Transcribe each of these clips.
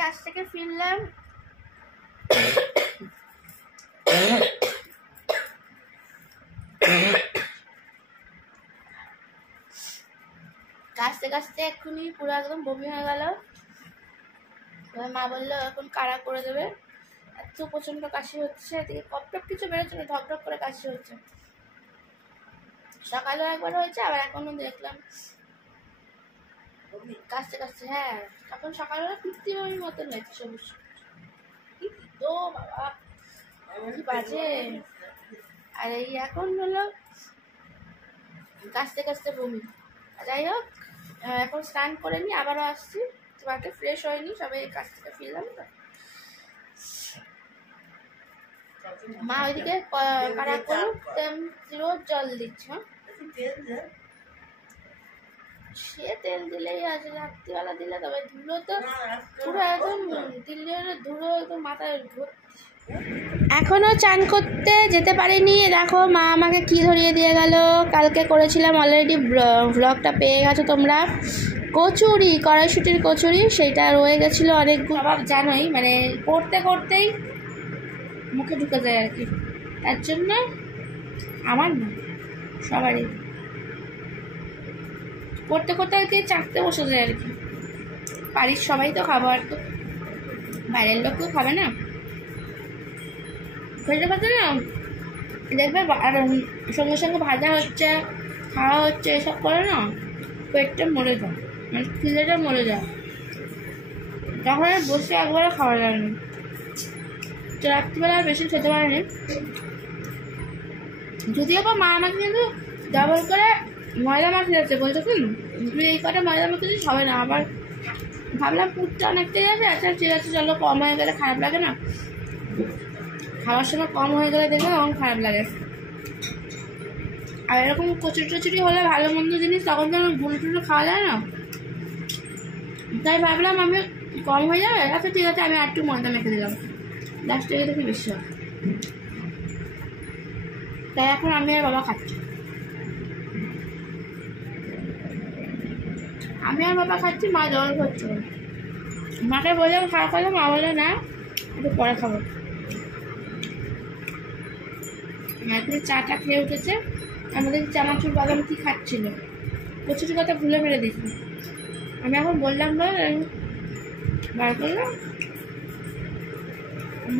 কাজ থেকে ফিরলাম। কাশতে কাশতে এক্ষুনি পুরো একদম বমি হয়ে গেল। মা বললো এখন কাড়া করে দেবে। এত প্রচন্ড কাশি হচ্ছে, এদিকে কপ টপ কিছু বেরোচ্ছে না, ঢক ঢক করে কাশি হচ্ছে। সকালেও একবার হয়েছে, আবার এখনো দেখলাম কাশতে কাশতে। হ্যাঁ, তখন সকালবেলা পিত্তি বমির মতন হয়েছে, সবুজ তো বাবা কি বাজে। আর এই এখন হলো কাশতে কাশতে বমি। যাই হোক, এখন স্নান করে নি, আবারও আসছি। তোমাকে ফ্রেশ হয়নি, সবাই কাছ থেকে ফিরলাম তো। মা ওইদিকে কারা করুন রোজ জল দিচ্ছ। সে তেল দিলেই আছে, রাত্রিবেলা দিলে তবে ধুলো তো পুরো একদম দিল্লির ধুলো একদম মাথায় ভর্তি। এখনো চান করতে যেতে পারিনি। দেখো মা আমাকে কি ধরিয়ে দিয়ে গেল। কালকে করেছিলাম অলরেডি, ব্লগটা পেয়ে গেছো তোমরা। কচুরি, কড়াইশুটির কচুরি, সেইটা রয়ে গেছিলো অনেক। সবাব জানোই, মানে করতে করতেই মুখে ঢুকে যায় আর কি। তার জন্য আমার না, সবারই করতে করতে আর কি চাকতে বসে যায় আর কি। বাড়ির সবাই তো খাবো, আর তো বাইরের লোক কেউ খাবে না। খেতে খেতে না দেখবে, আর সঙ্গে সঙ্গে ভাজা হচ্ছে, খাওয়া হচ্ছে, এসব করে না পেটটা মরে যায়, মানে খিদেটা মরে যায়। তখন আর বসে একবারে খাওয়া যায় না। তো রাত্রিবেলা আর বেশি খেতে পারেনি। যদিও বা মা আমাকে কিন্তু ডাবল করে ময়দা মাখিয়ে যাচ্ছে, বলছে কি তুই এই কটা ময়দা মাখিয়েছিস হবে না। আবার ভাবলাম পুরটা অনেকটাই যাবে, আচ্ছা ঠিক আছে চলো, কম হয়ে গেলে খারাপ লাগে না, খাওয়ার সময় কম হয়ে গেলে দেখবে তখন খারাপ লাগে। আর এরকম কচুরি টচুরি হলে ভালো মন্দ জিনিস, তখন তো ভুল টুলো খাওয়া যায় না। তাই ভাবলাম আমি কম হয়ে যাবে, আচ্ছা ঠিক আছে আমি একটু ময়দা মেখে দিলাম, লাস্টে দেখি বেশি হয়। তাই এখন আমি আর বাবা খাচ্ছি, আমি আর বাবা খাচ্ছি, মা জল খাচ্ছে। মাকে বললাম খাওয়া খাবো, মা বললো না একটু পরে খাবো। এখন চাটা খেয়ে উঠেছে, আমাদের চানাচুর বাদাম কি খাচ্ছিল, কচুরি কথা ভুলে ফেলে দিয়েছি। আমি এখন বললাম বার করলাম,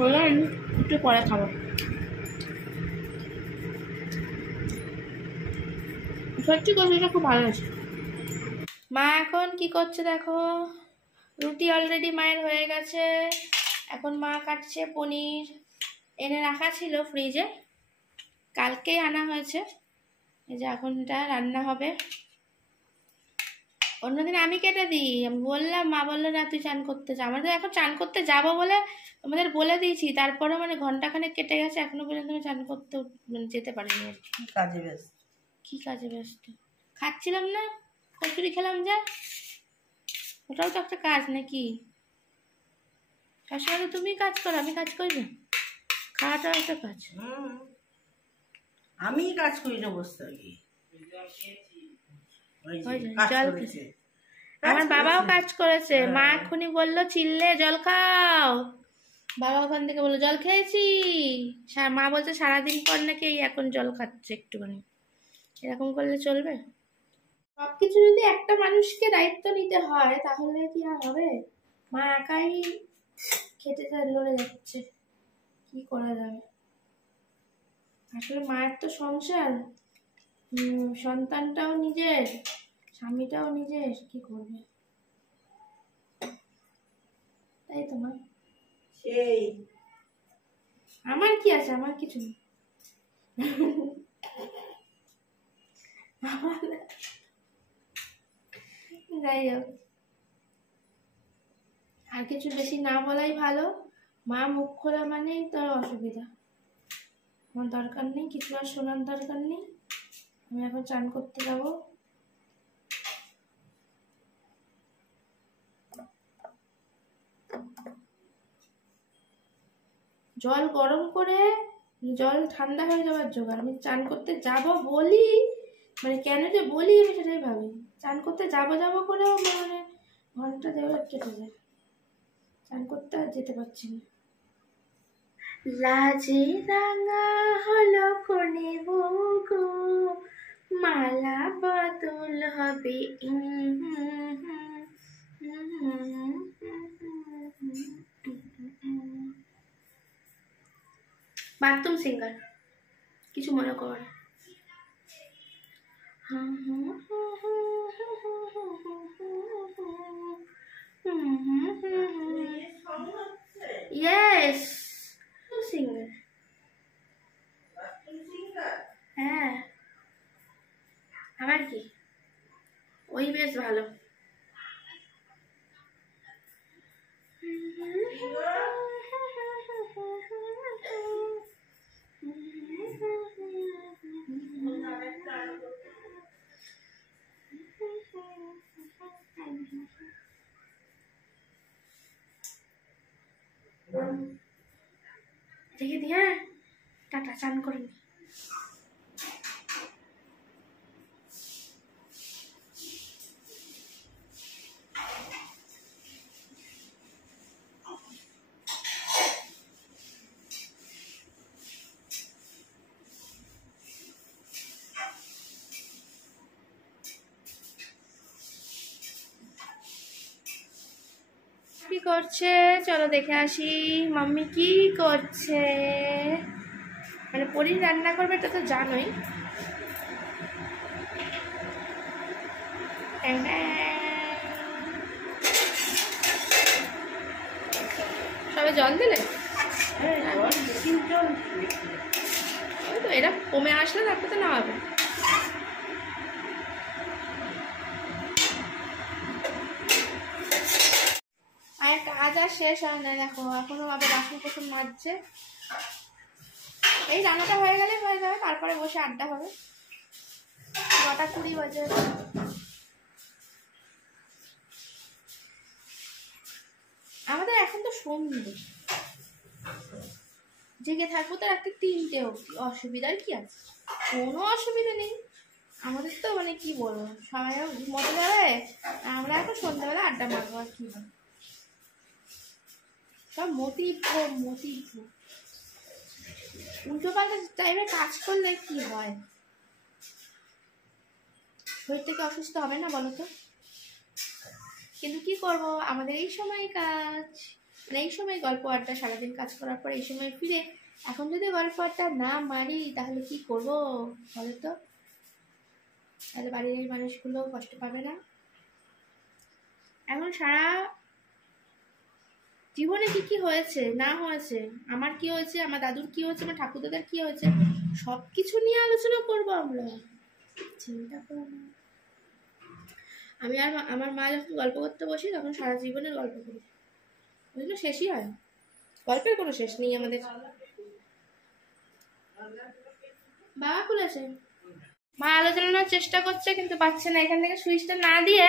বললাম একটু পরে খাবো। সত্যি কচুরিটা খুব ভালো আছে। মা এখন কি করছে দেখো, রুটি অলরেডি মায়ের হয়ে গেছে। এখন মা কাটছে পনির, এনে রাখা ছিল ফ্রিজে, কালকেই আনা হয়েছে। এই যে এখন এটা রান্না হবে। অন্যদিন আমি কেটে দিই, আমি বললাম, মা বললো না তুই চান করতে যা। আমাদের এখন চান করতে যাবো বলে আমাদের বলে দিয়েছি, তারপরে মানে ঘন্টাখানেক কেটে গেছে, এখনো পর্যন্ত আমি চান করতে মানে যেতে পারিনি আর কি। কাজে ব্যস্ত। কি কাজে ব্যস্ত? খাচ্ছিলাম না, কচুরি খেলাম যা, ওটাও তো একটা কাজ নাকি? সবসময় তুমি কাজ করো, আমি কাজ করি না, খাওয়াটাও একটা কাজ। আমি কাজ করি না, বসতে আমার বাবাও কাজ করেছে। মা এক্ষুনি বললো চিল্লে জল খাও, বাবা ওখান থেকে বললো জল খেয়েছি। মা বলছে সারাদিন পর নাকি এখন জল খাচ্ছে একটুখানি। এরকম করলে চলবে? সবকিছু যদি একটা মানুষকে দায়িত্ব নিতে হয় তাহলে কি আর হবে? মা একাই খেতে লড়ে যাচ্ছে, কি করা যাবে? আসলে মায়ের তো সংসার, সন্তানটাও নিজের, স্বামীটাও নিজের, কি করবে? তাই তো মা। সেই আমার কি আছে? আমার কিছু নেই। যাই হোক, আর কিছু বেশি না বলাই ভালো। মা মুখ খোলা মানেই তোর অসুবিধা। আমার দরকার নেই কিছু, আর শোনার দরকার নেই। আমি এখন চান করতে যাবো। জল গরম করে জল ঠান্ডা হয়ে যাওয়ার জোগাড়। আমি চান করতে যাব বলি, মানে কেন যে বলি আমি সেটাই ভাবি। চান করতে যাবো যাবো করেও মানে ঘন্টা দেড় কেটে যায়। স্নান করতে আর যেতে পারছি না। লাজে রাঙা হলো কোনে বউ গো, মালা বদল হবে বাথরুম সিঙ্গার, কিছু মনে কর। Yes singer. হ্যাঁ আবার কি, ওই বেশ ভালো। দেখে দি, হ্যাঁ টাটা, চান করে নি। কি করছে চলো দেখে আসি, মাম্মি কি করছে। মানে পনির রান্না করবে এটা তো জানোই। সবে জল দিলে, তো এটা কমে আসলে তারপর তো নামাবে। আর কাজ আর শেষ হয় না, দেখো এখনো আবার বাসন কোসন মাজছে। এই রান্নাটা হয়ে গেলে হয়ে যাবে, তারপরে বসে আড্ডা হবে। 9:20 বাজে। আমাদের এখন তো সন্ধ্যে, জেগে থাকবো তো রাত্রি 3টে অবধি, অসুবিধার কি আছে? কোনো অসুবিধা নেই আমাদের তো। মানে কি বলবো, সবাই ঘুমোতে যাবে, আমরা এখন সন্ধ্যাবেলা আড্ডা মারবো আর কি। সব মোটিভ উল্টো পাল্টা টাইমে কাজ করলে কি হয়? শরীর থেকে অসুস্থ হবে না বলো তো? কিন্তু কি করব, আমাদের এই সময় কাজ, মানে এই সময় গল্প আড্ডা, সারাদিন কাজ করার পর এই সময় ফিরে এখন যদি গল্প আড্ডা না মারি তাহলে কি করব বলো তো? তাহলে বাড়ির এই মানুষগুলো কষ্ট পাবে না? এখন সারা জীবনে কি কি হয়েছে না হয়েছে, আমার কি হয়েছে, আমার দাদুর কি হয়েছে, আমার ঠাকুরদাদার কি হয়েছে, সব কিছু নিয়ে আলোচনা করব আমরা। চিন্তা করো না। আমি আর আমার মা যখন গল্প করতে বসি তখন সারা জীবনের গল্প করি, বুঝলো, শেষই হয় না। গল্পের কোনো শেষ নেই আমাদের। বাবা খুলেছে, মা আলো জ্বালানোর চেষ্টা করছে কিন্তু পাচ্ছে না। এখান থেকে সুইচটা না দিয়ে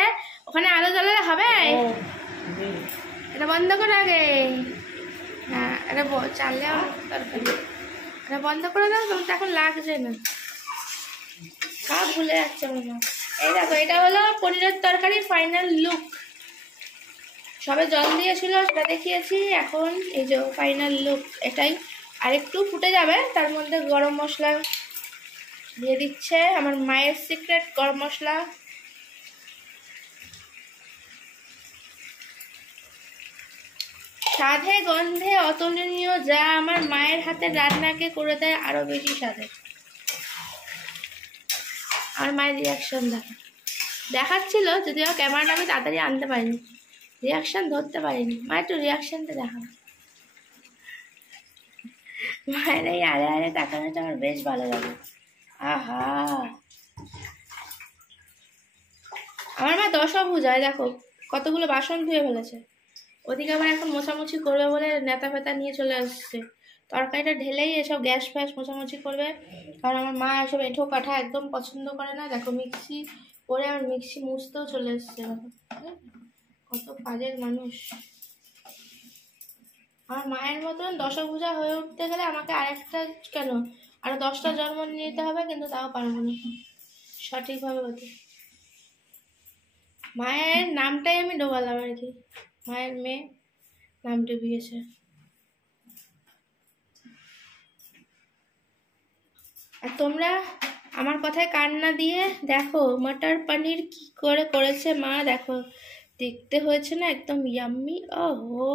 ওখানে আলো জ্বালালে হবে? এটা বন্ধ করে আগে, হ্যাঁ এটা চাললে তরকারি, এটা বন্ধ করে দাও। তোমার তো এখন লাগছে না, সব ভুলে যাচ্ছে মনে। এই দেখো, এটা হলো পনিরের তরকারি ফাইনাল লুক। সবে জল দিয়েছিল সেটা দেখিয়েছি, এখন এই যে ফাইনাল লুক এটাই। আরেকটু ফুটে যাবে, তার মধ্যে গরম মশলা দিয়ে দিচ্ছে, আমার মায়ের সিক্রেট গরম মশলা। স্বাদে গন্ধে অতুলনীয়, যা আমার মায়ের হাতে রান্নাকে করে দেয় আরো বেশি স্বাদের। আমার মায়ের রিয়াকশন দেখাচ্ছিল, যদিও ক্যামেরাটা আমি তাড়াতাড়ি আনতে পারিনি, রিয়াকশন ধরতে পারিনি। মা একটু রিয়াকশনটা দেখা। মায়ের এই আড়ে আড়ে তাকানোটা আমার বেশ ভালো লাগে। আহা, আমার মা দশভুজায়, দেখো কতগুলো বাসন ধুয়ে ফেলেছে। ওদিকে আবার এখন মোছামুছি করবে বলে নেতা ফেতা নিয়ে চলে আসছে। তরকারিটা ঢেলেই এসব গ্যাস ফ্যাস মোছামুছি করবে, কারণ আমার মা এসব এঁঠো কাঠা একদম পছন্দ করে না। দেখো মিক্সি করে আমার মিক্সি মুছতেও চলে এসছে। কত কাজের মানুষ। আমার মায়ের মতন দশভুজা হয়ে উঠতে গেলে আমাকে আরেকটা কেন আরো 10টা জন্ম নিতে হবে, কিন্তু তাও পারবো না সঠিকভাবে হতে। মায়ের নামটাই আমি ডোবালাম আর কি, মায়ের মেয়ে। নাম ডুবিয়েছে। আর তোমরা আমার কথায় কান না দিয়ে দেখো মটর পনির কি করে করেছে মা। দেখো দেখতে হয়েছে না একদম ইয়াম্মি। ওহো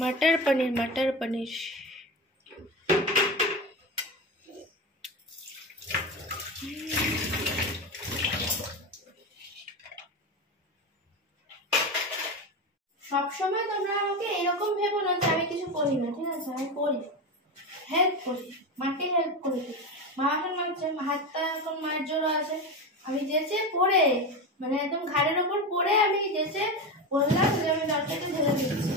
মটর পনির মটর পনির। সবসময় তোমরা আমাকে এরকম ভেবো না যে আমি কিছু করি না, ঠিক আছে? আমি করি, হেল্প করি, মাকে হেল্প করে দিই। মা এখন মানছে, হাতটা এখন মায়ের জোরও আছে। আমি যেচে পড়ে মানে একদম ঘাড়ের ওপর পড়ে আমি যেচে বললাম যে আমি জলটাকে ঢেলে দিচ্ছি।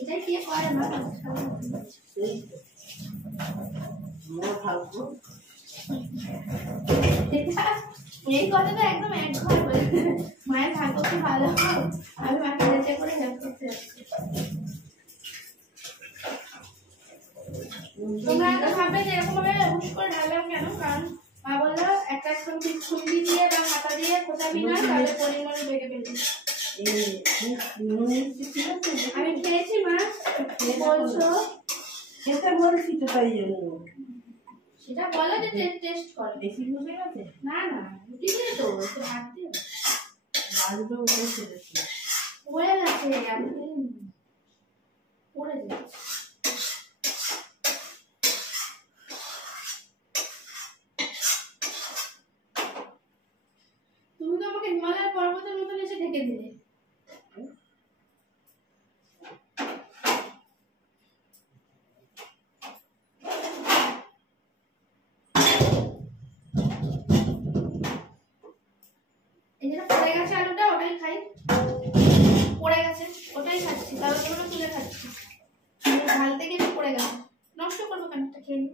এটাই কে করে মা? এই কথাটা একদম একঘর বলে মায়ের ভাগ্য কি ভালো, আমি মাকে যেচে করে হেল্প করতে যাচ্ছি। তোমরা তো ভাববে যে এরকম ভাবে হুশ করে ঢাললাম কেন, কারণ মা বললো একটা খুন্তি দিয়ে বা হাতা দিয়ে খোঁচাবি না, তাহলে পরিমাণ বেগে ফেলবি। আমি খেয়েছি মা, বলছো খেতে বলছি তো তাই জন্য। সেটা বলো যে টেস্ট করো। বেশি বুঝে গেছে? না না রুটি দিয়ে তো একটু ভাত দিয়ে লালটা উপরে ছেড়েছি। পড়ে গেছে, আমি পড়ে যাচ্ছি। তুমি তো আমাকে হিমালয়ের পর্বতের মতো এসে ঢেকে দিলে। এই যেটা পড়ে গেছে আলুটা, ওটাই খাই। পড়ে গেছে ওটাই খাচ্ছি, তাহলে ওটা তুলে খাচ্ছি। ঢালতে গিয়ে পড়ে গেছে, নষ্ট করবো কেন, একটা খেয়ে নি।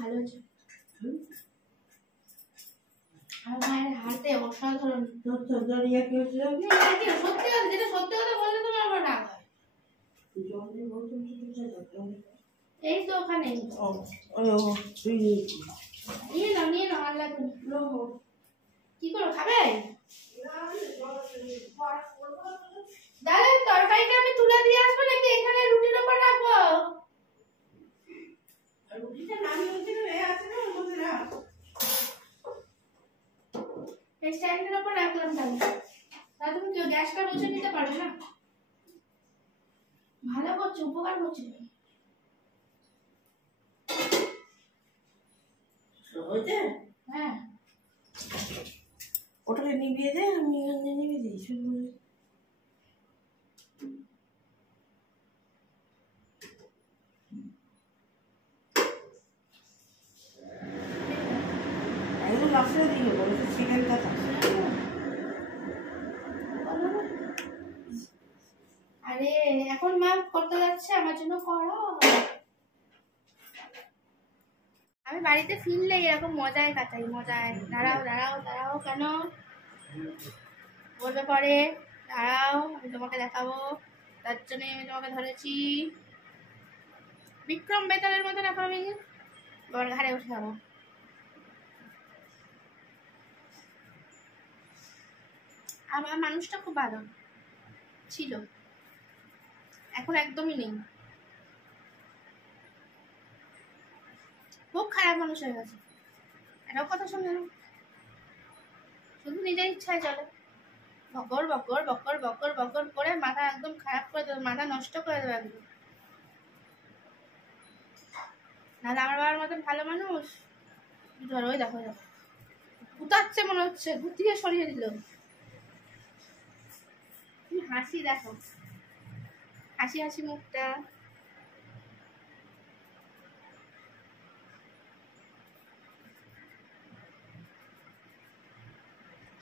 ভালো হয়েছে। আমার মায়ের হাতে অসাধারণ। সত্যি কথা, যেটা সত্যি কথা বললে তোমার আবার রাগ হয়। এই তো ওখানে নিয়ে নাও আর লাগবে। কি করো, খাবে? দাদা তরকারিটা আমি তুলে দিয়ে আসবো নাকি এখানে রুটির উপর রাখবো? রুটিটা নামিয়ে আছে না ওর মধ্যে রাখ। এই স্ট্যান্ডের উপর রাখলাম তাহলে তুমি কেউ গ্যাসটা মুছে নিতে পারবে না। ভালো করছো, উপকার করছো। হ্যাঁ ওটাকে নিভিয়ে দে, আমি নিভিয়ে দিই। একদম লাস্টে দিয়ে বলেছে সেকেন্ড কথা। আরে এখন মা করতে যাচ্ছে, আমার জন্য করো। আমি বাড়িতে ফিরলে এরকম মজায় কাটাই, মজায়। দাঁড়াও কেন বলবে পরে? দাঁড়াও, আমি তোমাকে দেখাবো, তার জন্য আমি তোমাকে ধরেছি। বিক্রম বেতালের মতন এখন আমি বাবার ঘাড়ে বসে যাবো। আমার মানুষটা খুব ভালো ছিল, এখন একদমই নেই, খুব খারাপ মানুষ হয়ে গেছে। এটাও কথা শুনে না, শুধু নিজের ইচ্ছায় চলে। বকর বকর বকর বকর বকর করে মাথা একদম খারাপ করে দেবে, মাথা নষ্ট করে দেবে একদম। নাহলে আমার বাবার মতন ভালো মানুষ ধরো, ওই দেখো উতাচ্ছে মনে হচ্ছে, গুটিয়ে সরিয়ে দিল। হাসি দেখো, হাসি হাসি মুখটা।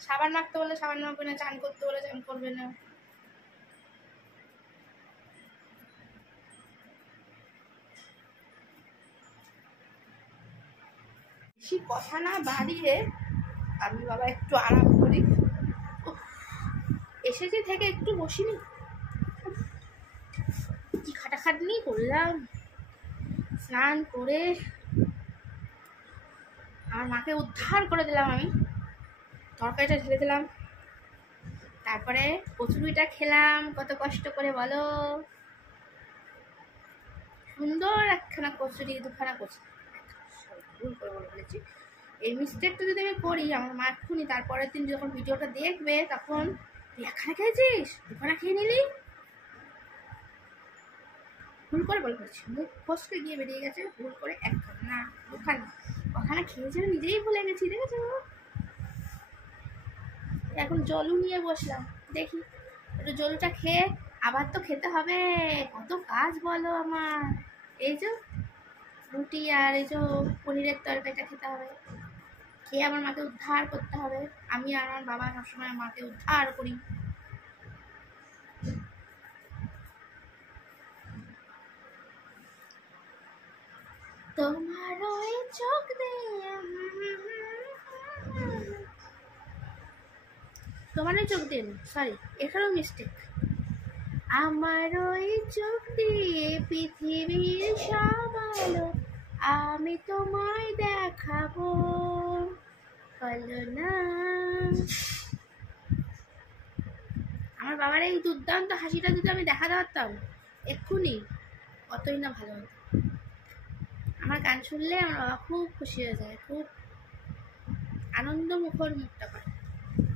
সাবান মাখতে বলে সাবান মাখবে না, চান করতে বলে চান করবে না। বেশি কথা না বাড়িয়ে আমি বাবা একটু আরাম করি। এসেছি থেকে একটু বসিনি, কি খাটা খাটনি করলাম, স্নান করে আমার মাকে উদ্ধার করে দিলাম। আমি তরকারিটা ঢেলে দিলাম, তারপরে কচুরিটা খেলাম কত কষ্ট করে বলো। সুন্দর একখানা কচুরি, দুখানা কচুরি, ভুল করে বলেছি। এই মিস্টেকটা যদি আমি করি, আমার মা এক্ষুনি তারপরের দিন যখন ভিডিওটা দেখবে তখন তুই একখানা খেয়েছিস, দুখানা খেয়ে নিলি, ভুল করে বলে ফেলেছি। মুখ ফসকে গিয়ে বেরিয়ে গেছে ভুল করে একখানা না দুখানা, ওখানে খেয়েছিল নিজেই ভুলে গেছি, দেখেছো। এখন জলও নিয়ে বসলাম, দেখি একটু জলটা খেয়ে আবার তো খেতে হবে, কত কাজ বলো আমার। এই যে রুটি আর এই যে পনিরের তরকারিটা খেতে হবে, খেয়ে আমার মাকে উদ্ধার করতে হবে। আমি আর আমার বাবা সবসময় মাকে উদ্ধার করি। তোমার ওই চোখ দিয়ে, তোমার ওই চোখ দিয়ে, সরি এখানেও মিস্টেক। আমার ওই চোখ দিয়ে পৃথিবীর সব আলো আমি তোমায় দেখাবো, বলো না। আমার বাবার এই দুর্দান্ত হাসিটা যদি আমি দেখাতে পারতাম এক্ষুনি, কতই না ভালো হতো। আমার গান শুনলে আমার বাবা খুব খুশি হয়ে যায়, খুব আনন্দ মুখর মুখটা করে।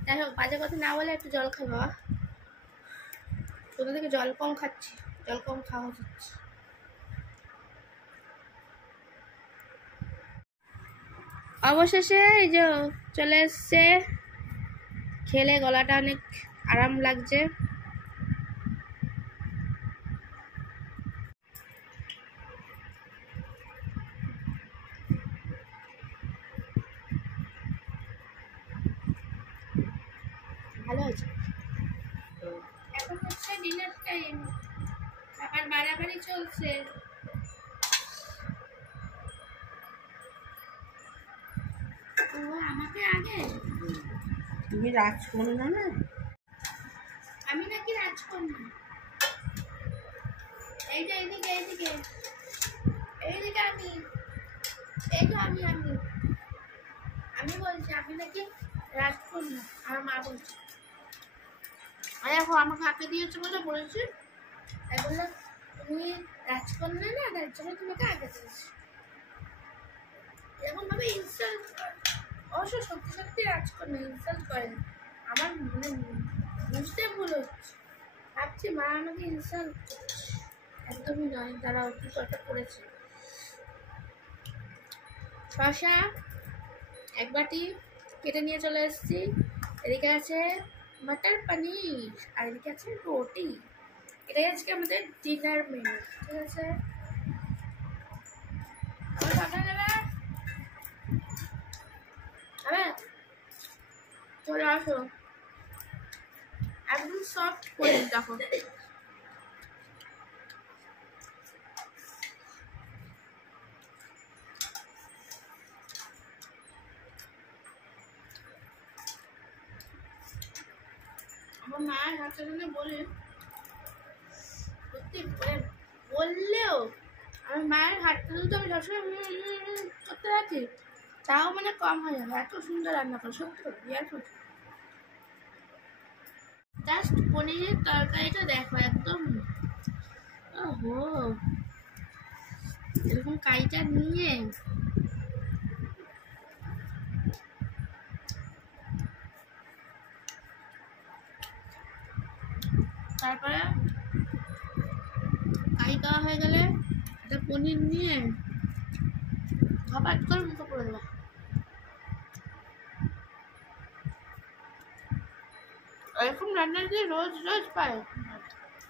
যাই হোক, বাজে কথা না বলে একটু জল খাই বাবা। কোথা থেকে জল কম খাচ্ছি, জল কম খাওয়া হচ্ছে। অবশেষে এই যে চলে এসছে, খেলে গলাটা অনেক আরাম লাগছে। ভালো আছে। এখন হচ্ছে ডিনার টাইম, আবার বাড়াবাড়ি চলছে। ও আমাকে আগে, তুমি রাজকন্যা না? আমি নাকি রাজকন্যা? এই যে এইদিকে এইদিকে এইদিকে আমি, এই তো আমি আমি আমি বলছি আমি নাকি রাজকন্যা। আমার মা বলছে, দেখো আমাকে আঁকে দিয়েছে বলে বলেছি, তাই বললাম তুমি রাজকন্যা না, তার জন্য তোমাকে আঁকে দিয়েছি। এরকম ভাবে ইনসাল্ট করে, অবশ্য সত্যি সত্যি রাজকন্যা, ইনসাল্ট করে না। আমার মানে বুঝতে ভুল হচ্ছে, ভাবছি মা আমাকে ইনসাল্ট করছে, একদমই নয়। তারা কি কথা করেছে। শসা এক বাটি কেটে নিয়ে চলে এসেছি। এদিকে আছে মটর পনির আর এদিকে আছে রুটি। এটাই আজকে আমাদের ডিনার মেনু, ঠিক আছে। চলে আসো, একদম সফট করে দেখো। আমার মায়ের হাতে জন্য বলে সত্যি বললেও আমার মায়ের হাতটা তো আমি সবসময় করতে থাকি, তাও মানে কম হয়ে যাবে, এত সুন্দর রান্না করে সত্যি করে বিয়ার করতে। জাস্ট পনিরের তরকারিটা দেখো, একদম ওহো এরকম কাইটা নিয়ে তারপরে কাই দেওয়া হয়ে গেলে একটা পনির নিয়ে খাবার করে মুখে করে দেবো। এরকম রান্না দিয়ে রোজ রোজ পাই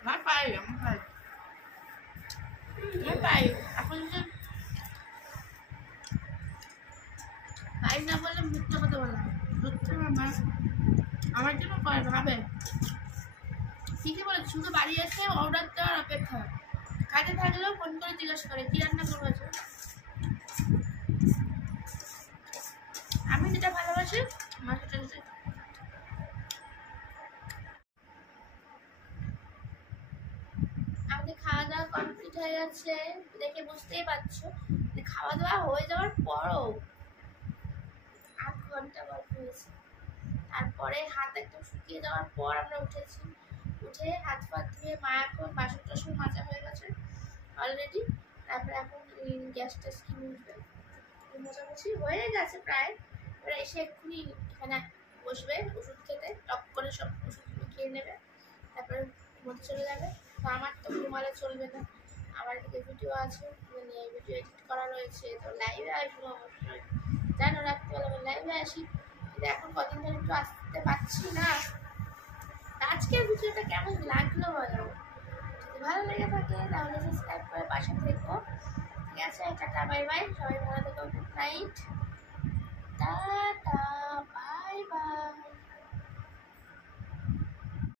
না, পাই আমি পাই পাই। এখন যে পাই না বলে মিথ্যে কথা বলা, সত্যি আমার জন্য করে ভাবে ঠিকই বলে। শুধু বাড়ি এসে অর্ডার দেওয়ার অপেক্ষা, কাজে থাকলেও ফোন করে জিজ্ঞাসা করে কি রান্না করবো। আমি যেটা ভালোবাসি আমার সেটা আমাদের খাওয়া দাওয়া কমপ্লিট হয়ে গেছে, দেখে বুঝতেই পারছো। খাওয়া দাওয়া হয়ে যাওয়ার পরও 8 ঘন্টা গল্প হয়েছে। তারপরে হাত একদম শুকিয়ে যাওয়ার পর আমরা উঠেছি। উঠে হাত ফাত ধুয়ে মা এখন বাসন টাসন মাজা হয়ে গেছে অলরেডি। তারপরে এখন গ্যাস ট্যাস কি মুছবে, মোছামুছি হয়ে গেছে প্রায়। এবার এসে এক্ষুনি এখানে বসবে ওষুধ খেতে, টক করে সব ওষুধগুলো খেয়ে নেবে, তারপরে ঘুমোতে চলে যাবে। তো আমার তো ঘুমালে চলবে না, আমার দিকে ভিডিও আছে, মানে ভিডিও এডিট করা রয়েছে, তো লাইভে আসবো অবশ্যই। জানো রাত্রিবেলা আমি লাইভে আসি, কিন্তু এখন কদিন ধরে একটু আসতে পারছি না। আজকের ভিডিওটা কেমন লাগলো বলো, যদি ভালো লেগে থাকে তাহলে সাবস্ক্রাইব করে পাশে থেকো। ঠিক আছে, টাটা বাই বাই, সবাই ভালো থেকো, good night, tata bye bye.